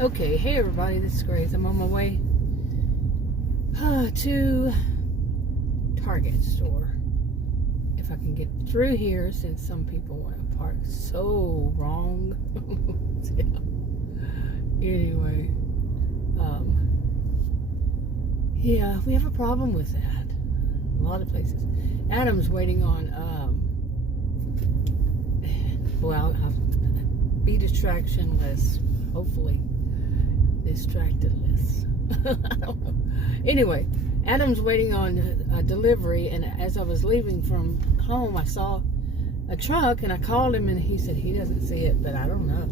Okay, hey everybody, this is Grace. I'm on my way to Target store. If I can get through here, since some people want to park so wrong. Anyway, yeah, we have a problem with that. A lot of places. Adam's waiting on, well, I'll be distractionless, hopefully. Distractedless. I don't know. Anyway, Adam's waiting on a delivery, and as I was leaving from home, I saw a truck, and I called him, and he said he doesn't see it, but I don't know.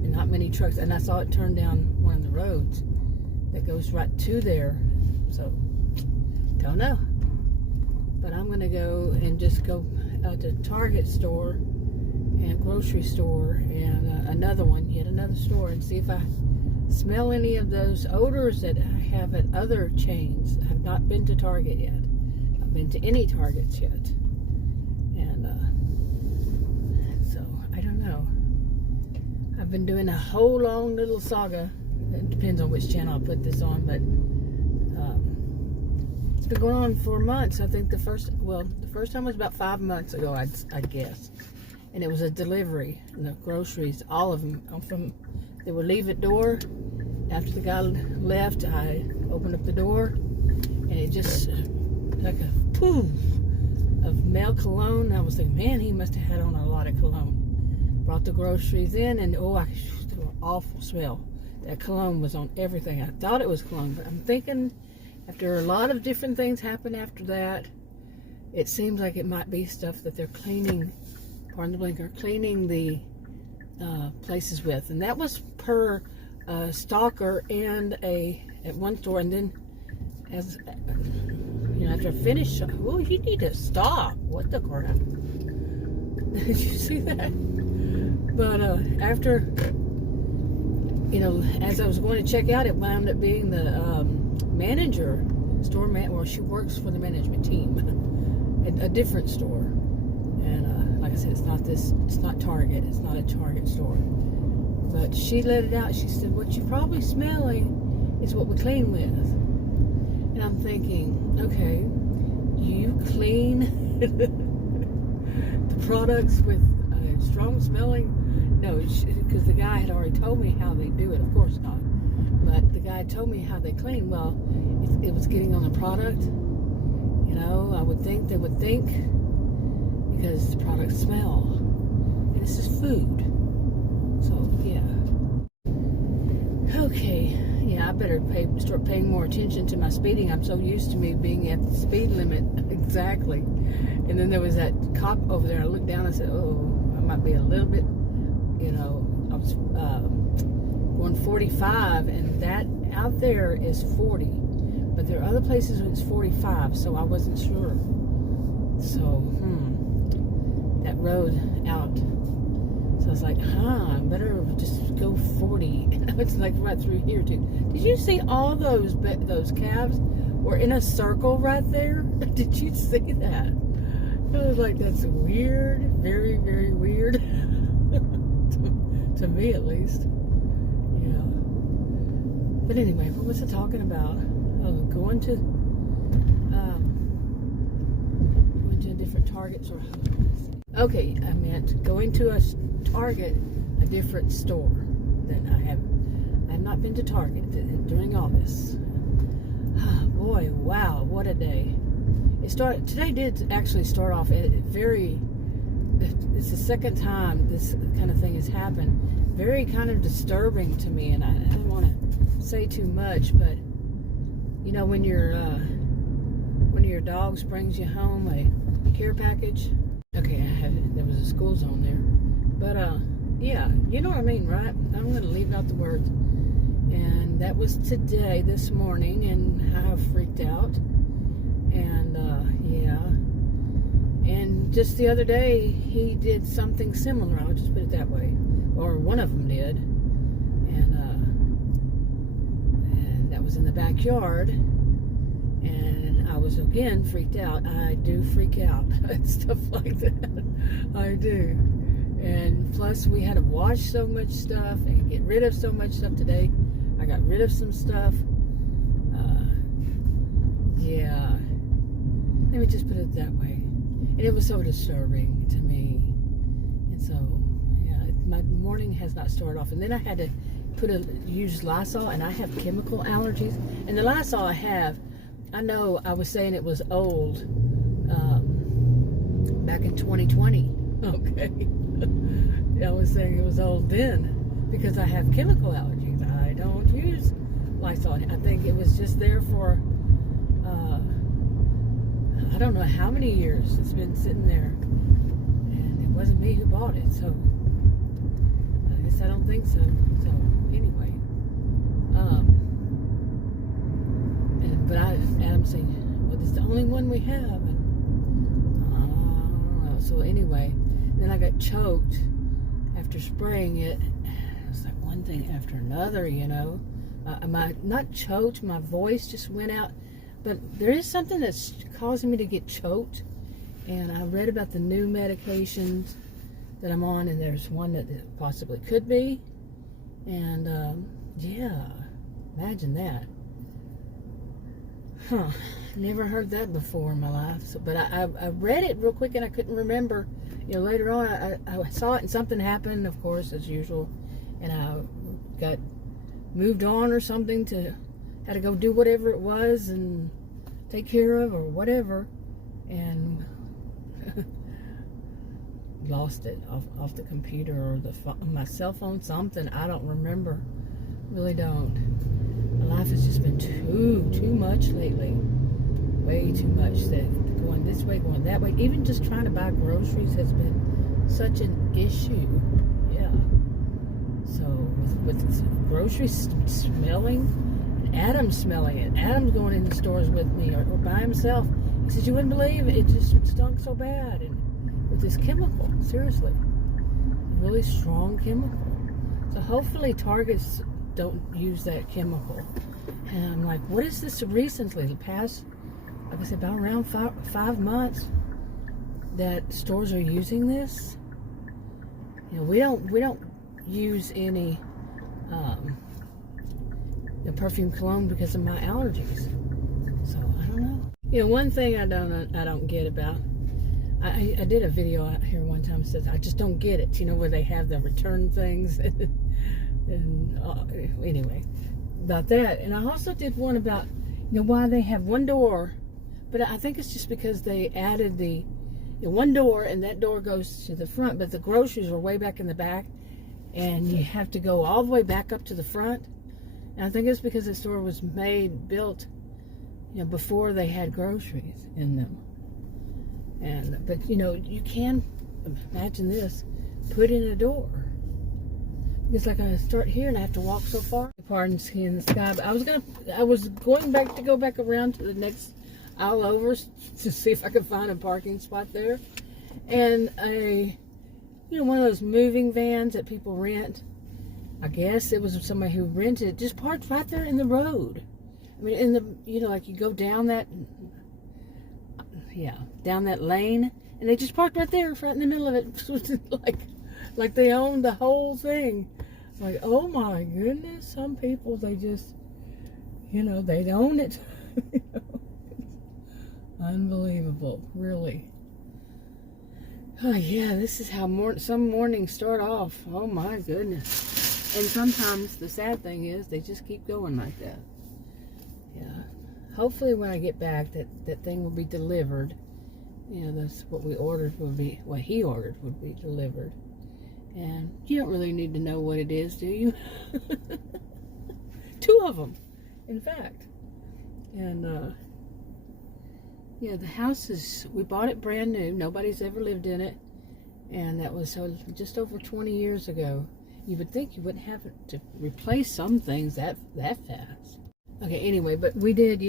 There are not many trucks, and I saw it turn down one of the roads that goes right to there, so don't know. But I'm going to go and just go out to Target store and grocery store and yet another store, and see if I smell any of those odors that I have at other chains. I have not been to Target yet. I've been to any Targets yet. And so, I don't know. I've been doing a whole long little saga. It depends on which channel I put this on, but it's been going on for months. I think the first time was about 5 months ago, I guess. And it was a delivery, and the groceries, all of them, they would leave at door. After the guy left, I opened up the door, and it just like a poof of male cologne. I was thinking, man, he must have had on a lot of cologne. Brought the groceries in, and oh, an awful smell. That cologne was on everything. I thought it was cologne, but I'm thinking after a lot of different things happened after that, it seems like it might be stuff that they're cleaning, pardon the blinker, cleaning the places with. And that was per stalker and at one store. And then as you know, after I finished, oh, you need to stop, what the crap. Did you see that? But after, you know, as I was going to check out, it wound up being the manager, well, she works for the management team at a different store. And like I said, it's not Target, it's not a Target store. But she let it out. She said, what you're probably smelling is what we clean with. And I'm thinking, okay, you clean the products with strong smelling? No, because the guy had already told me how they do it. Of course not. But the guy told me how they clean. Well, it was getting on the product. You know, I would think they would think, because the products smell. And this is food. So, yeah. Okay. Yeah, I better start paying more attention to my speeding. I'm so used to me being at the speed limit. Exactly. And then there was that cop over there. I looked down and said, oh, I might be a little bit, you know, I was going 45, and that out there is 40. But there are other places where it's 45, so I wasn't sure. So, that road out. So I was like, I better just go 40. It's like right through here too. Did you see all those calves were in a circle right there? Did you see that? It was like, that's weird, very, very weird. to me at least. Yeah. But anyway, what was I talking about? Oh, going to different Targets or okay, I meant going to a Target, a different store than I have not been to Target during all this. Boy, wow, what a day. Today did actually start off it's the second time this kind of thing has happened. Very kind of disturbing to me, and I don't want to say too much, but you know, when one of your dogs brings you home a care package. Okay, there was a school zone there. But, yeah, you know what I mean, right? I'm going to leave out the words. And that was today, this morning, and I freaked out. And, yeah. And just the other day, he did something similar. I'll just put it that way. Or one of them did. And that was in the backyard. And I was, again, freaked out. I do freak out at stuff like that. I do. And plus, we had to wash so much stuff and get rid of so much stuff today. I got rid of some stuff. Yeah. Let me just put it that way. And it was so disturbing to me. And so, yeah, my morning has not started off. And then I had to use Lysol, and I have chemical allergies. And the Lysol I have, I know I was saying it was old back in 2020. Okay. I was saying it was old then because I have chemical allergies. I don't use Lysol. I think it was just there for I don't know how many years it's been sitting there, and it wasn't me who bought it, so I guess I don't think so. So anyway, but Adam's saying, well, it's the only one we have, and I don't know. So anyway, then I got choked after spraying it. It was like one thing after another, you know. Not choked, my voice just went out. But there is something that's causing me to get choked. And I read about the new medications that I'm on, and there's one that it possibly could be. And, yeah, imagine that. Huh, never heard that before in my life. So, but I read it real quick, and I couldn't remember. You know, later on, I saw it, and something happened, of course, as usual. And I got moved on or something had to go do whatever it was and take care of or whatever, and lost it off the computer or my cell phone, something. I don't remember, really don't. My life has just been too much lately, way too much. That going this way, going that way, even just trying to buy groceries has been such an issue. Yeah. So with groceries smelling, Adam's smelling it. Adam's going in the stores with me or by himself. He says, you wouldn't believe it just stunk so bad. And with this chemical, seriously, a really strong chemical. So hopefully Targets don't use that chemical. And I'm like, what is this recently? The past, like I said, about around 5 months that stores are using this. You know, we don't use any perfume cologne because of my allergies. So I don't know. You know, one thing I don't get about. I did a video out here one time that says I just don't get it. You know, where they have the return things and anyway about that. And I also did one about, you know, why they have one door, but I think it's just because they added the one door, and that door goes to the front, but the groceries were way back in the back, and you have to go all the way back up to the front. And I think it's because the store was built, you know, before they had groceries in them. But you know, you can imagine this, put in a door. It's like I start here and I have to walk so far. Pardon seeing the sky, but I was going to go back around to the next aisle over to see if I could find a parking spot there. And one of those moving vans that people rent. I guess it was somebody who rented it, just parked right there in the road. I mean, like you go down that lane, and they just parked right there, right in the middle of it, like they owned the whole thing. Like, oh my goodness, some people, they just, they own it. Unbelievable, really. Oh yeah, this is how some mornings start off. Oh my goodness. And sometimes the sad thing is they just keep going like that. Yeah. Hopefully when I get back that thing will be delivered. That's what he ordered would be delivered. And you don't really need to know what it is, do you? 2 of them, in fact. And the house we bought it brand new. Nobody's ever lived in it. And that was just over 20 years ago. You would think you wouldn't have to replace some things that fast. Okay, anyway, but we did,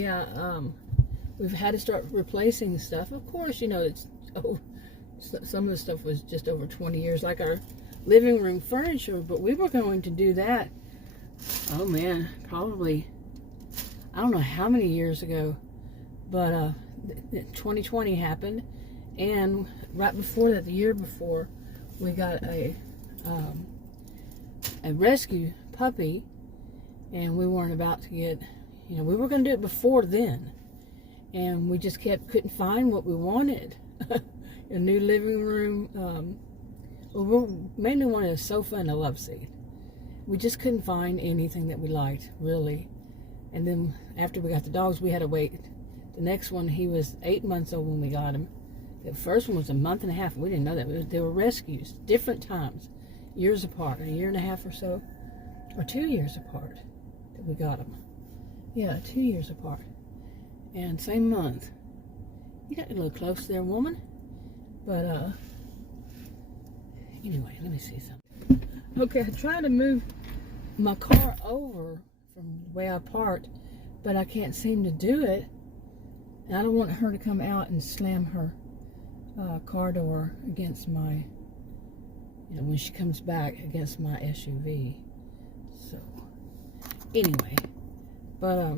we've had to start replacing stuff. Of course, some of the stuff was just over 20 years, like our living room furniture, but we were going to do that, oh man, probably, I don't know how many years ago, but 2020 happened, and right before that, the year before, we got a rescue puppy, and we weren't about to get, we were going to do it before then, and we just couldn't find what we wanted. A new living room. We mainly wanted a sofa and a love seat. We just couldn't find anything that we liked, really. And then after we got the dogs, we had to wait. The next one, he was 8 months old when we got him. The first one was a month and a half. We didn't know that. They were rescues, different times, years apart, a year and a half or so, or 2 years apart that we got them. Yeah, 2 years apart. And same month. You got a little close there, woman. But, anyway, let me see something. Okay, I tried to move my car over from the way I parked, but I can't seem to do it. And I don't want her to come out and slam her car door against my, when she comes back against my SUV. So, anyway, but,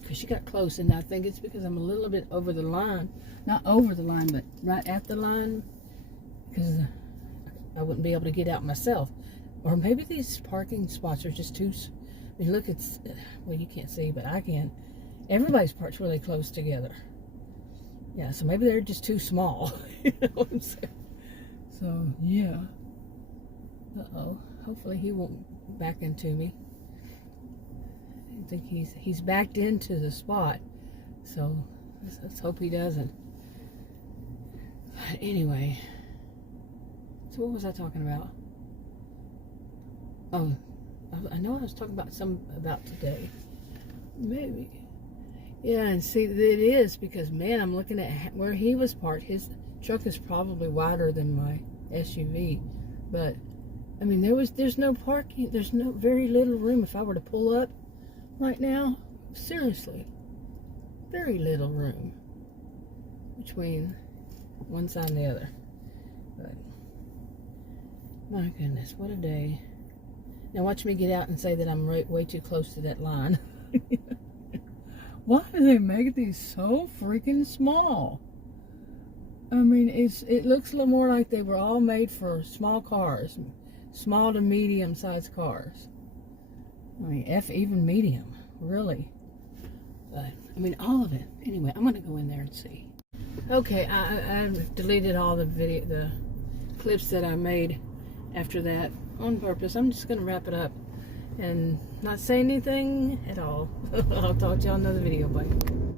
because she got close, and I think it's because I'm a little bit over the line. Not over the line, but right at the line, because I wouldn't be able to get out myself. Or maybe these parking spots are just too, I mean, look, well, you can't see, but I can. Everybody's parked really close together. Yeah, so maybe they're just too small. You know what I'm saying? So, yeah. Uh-oh. Hopefully he won't back into me. I think he's backed into the spot. So, let's hope he doesn't. But anyway. So what was I talking about? Oh, I know I was talking about today. Maybe. Yeah, and see, it is because, man, I'm looking at where he was parked. His truck is probably wider than my SUV. But, I mean, there's no parking. There's very little room. If I were to pull up right now, seriously, very little room between one side and the other. But, my goodness, what a day. Now watch me get out and say that I'm way too close to that line. Why do they make these so freaking small? I mean, it looks a little more like they were all made for small cars. Small to medium-sized cars. I mean, even medium, really. But, I mean, all of it. Anyway, I'm going to go in there and see. Okay, I deleted all the clips that I made after that on purpose. I'm just going to wrap it up and not say anything at all. I'll talk to y'all in another video. Bye.